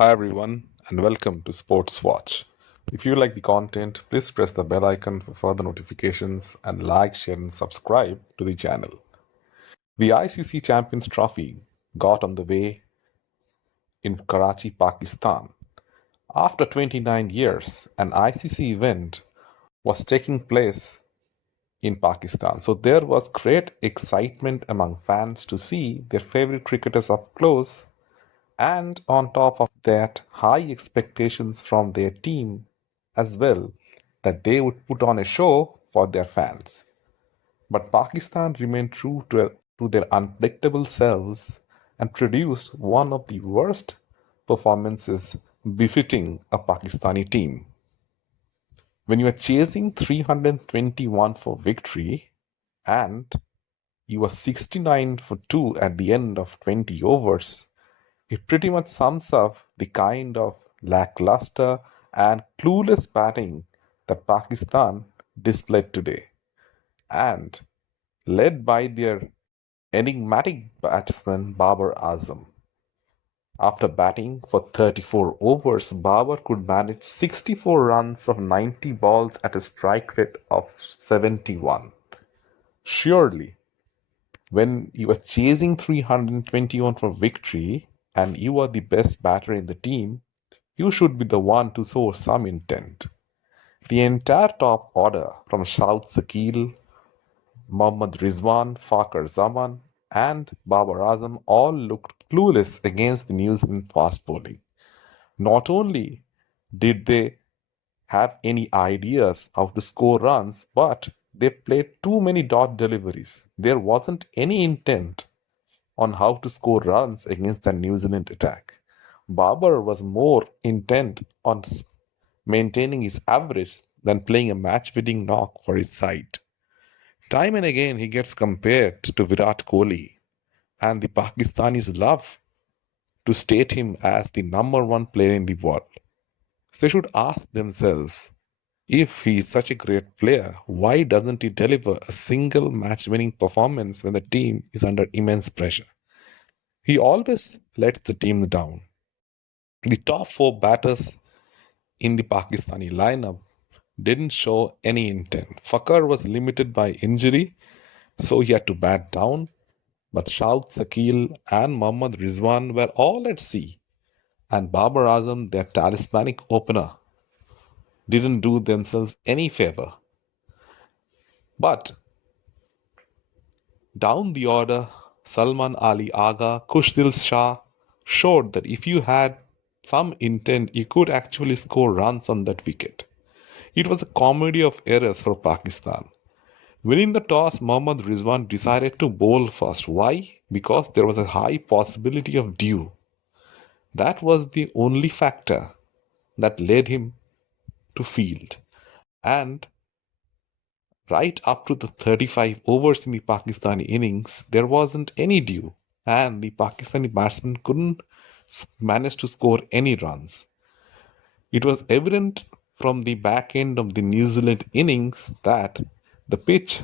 Hi everyone, and welcome to Sports Watch. If you like the content, please press the bell icon for further notifications and like, share, and subscribe to the channel. The ICC Champions Trophy got on the way in Karachi, Pakistan. After 29 years, an ICC event was taking place in Pakistan. So there was great excitement among fans to see their favorite cricketers up close, and on top of that, high expectations from their team as well that they would put on a show for their fans. But Pakistan remained true to their unpredictable selves and produced one of the worst performances befitting a Pakistani team. When you are chasing 321 for victory and you are 69 for 2 at the end of 20 overs, it pretty much sums up the kind of lackluster and clueless batting that Pakistan displayed today. And led by their enigmatic batsman Babar Azam. After batting for 34 overs, Babar could manage 64 runs of 90 balls at a strike rate of 71. Surely, when you are chasing 321 for victory and you are the best batter in the team, you should be the one to show some intent. The entire top order from Shahid Shakil, Mohammad Rizwan, Fakhar Zaman, and Babar Azam all looked clueless against the New Zealand fast bowling. Not only did they have any ideas how to score runs, but they played too many dot deliveries. There wasn't any intent on how to score runs against the New Zealand attack. Babar was more intent on maintaining his average than playing a match-winning knock for his side. Time and again he gets compared to Virat Kohli, and the Pakistanis love to state him as the number one player in the world. They should ask themselves, if he is such a great player, why doesn't he deliver a single match-winning performance when the team is under immense pressure? He always lets the team down. The top four batters in the Pakistani lineup didn't show any intent. Fakhar was limited by injury, so he had to bat down. But Shahid Shakil and Mohammad Rizwan were all at sea, and Babar Azam, their talismanic opener, didn't do themselves any favor. But down the order, Salman Ali Agha, Khushdil Shah showed that if you had some intent, you could actually score runs on that wicket. It was a comedy of errors for Pakistan. Winning the toss, Mohammad Rizwan decided to bowl first. Why? Because there was a high possibility of dew. That was the only factor that led him to field. And right up to the 35 overs in the Pakistani innings, there wasn't any dew, and the Pakistani batsmen couldn't manage to score any runs. It was evident from the back end of the New Zealand innings that the pitch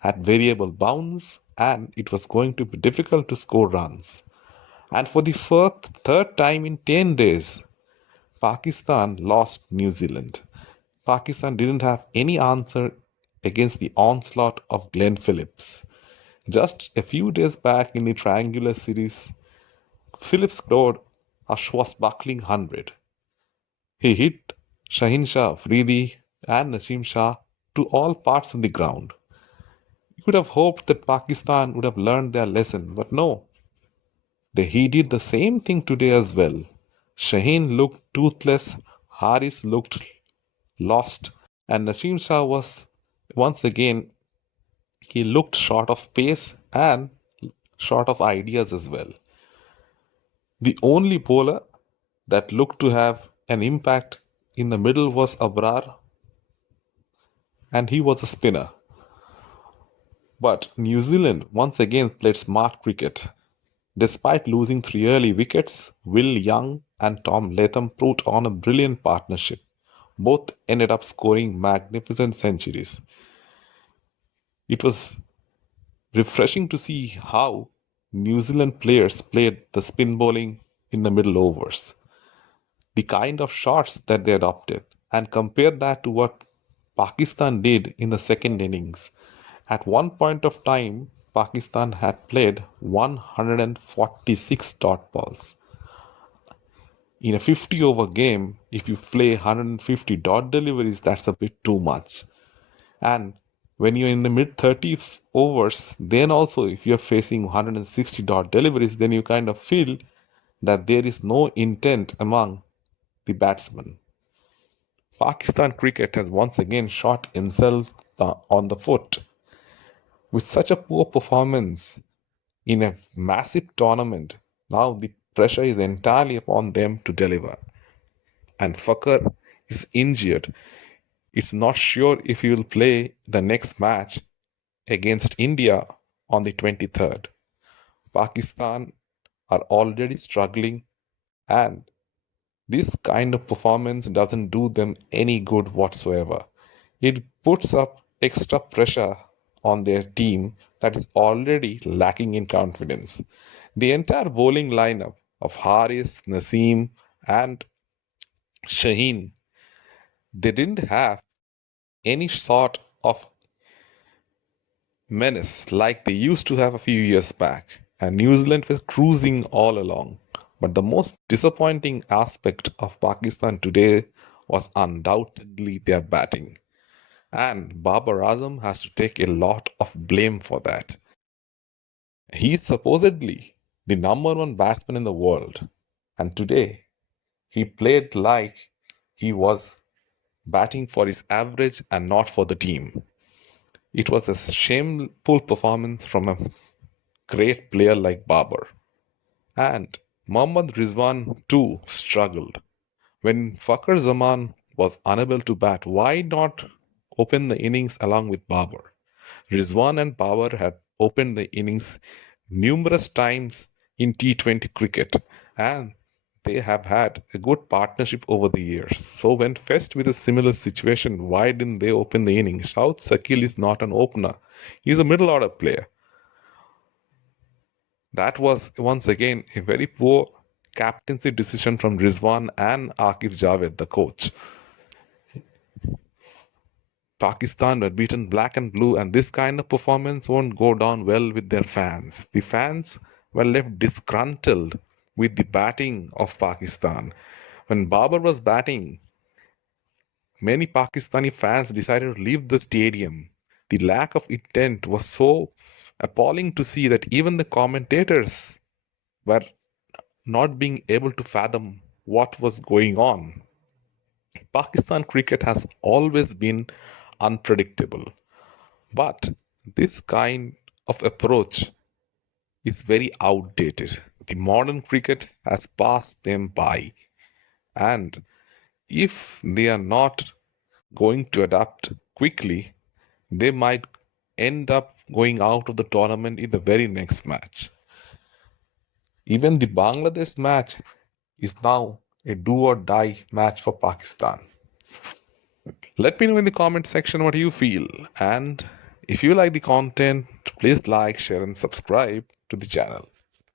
had variable bounce and it was going to be difficult to score runs. And for the third time in 10 days, Pakistan lost New Zealand. Pakistan didn't have any answer against the onslaught of Glenn Phillips. Just a few days back in the triangular series, Phillips scored a swashbuckling 100. He hit Shaheen Shah, Afridi, and Naseem Shah to all parts of the ground. You would have hoped that Pakistan would have learned their lesson, but no. He did the same thing today as well. Shaheen looked toothless, Haris looked lost, and Naseem Shah was once again he looked short of pace and short of ideas as well. The only bowler that looked to have an impact in the middle was Abrar, and he was a spinner. But New Zealand once again played smart cricket. Despite losing three early wickets, Will Young and Tom Latham put on a brilliant partnership. Both ended up scoring magnificent centuries. It was refreshing to see how New Zealand players played the spin bowling in the middle overs. the kind of shots that they adopted, and compare that to what Pakistan did in the second innings. At one point of time, Pakistan had played 146 dot balls. In a 50 over game, if you play 150 dot deliveries, that's a bit too much. And when you're in the mid 30s overs, then also if you're facing 160 dot deliveries, then you kind of feel that there is no intent among the batsmen. Pakistan cricket has once again shot itself on the foot with such a poor performance in a massive tournament. Now the pressure is entirely upon them to deliver. And Fakar is injured. It's not sure if he will play the next match against India on the 23rd. Pakistan are already struggling, and this kind of performance doesn't do them any good whatsoever. It puts up extra pressure on their team that is already lacking in confidence. The entire bowling lineup of Haris, Naseem, and Shaheen, they didn't have any sort of menace like they used to have a few years back, and New Zealand was cruising all along. But the most disappointing aspect of Pakistan today was undoubtedly their batting. And Babar Azam has to take a lot of blame for that. He's supposedly the number one batsman in the world, and today he played like he was batting for his average and not for the team. It was a shameful performance from a great player like Babar. And Mohammad Rizwan too struggled. When Fakhar Zaman was unable to bat, why not open the innings along with Babar? Rizwan and Babar had opened the innings numerous times in T20 cricket, and they have had a good partnership over the years. So when faced with a similar situation, why didn't they open the innings? South Sakil is not an opener. He's a middle order player. That was once again a very poor captaincy decision from Rizwan and Akif Javed, the coach. Pakistan were beaten black and blue, and this kind of performance won't go down well with their fans. The fans were left disgruntled with the batting of Pakistan. When Babar was batting, many Pakistani fans decided to leave the stadium. The lack of intent was so appalling to see that even the commentators were not being able to fathom what was going on. Pakistan cricket has always been unpredictable, but this kind of approach is very outdated. The modern cricket has passed them by, and if they are not going to adapt quickly, they might end up going out of the tournament in the very next match. Even the Bangladesh match is now a do or die match for Pakistan. Let me know in the comment section what you feel, and if you like the content, please like, share, and subscribe to the channel.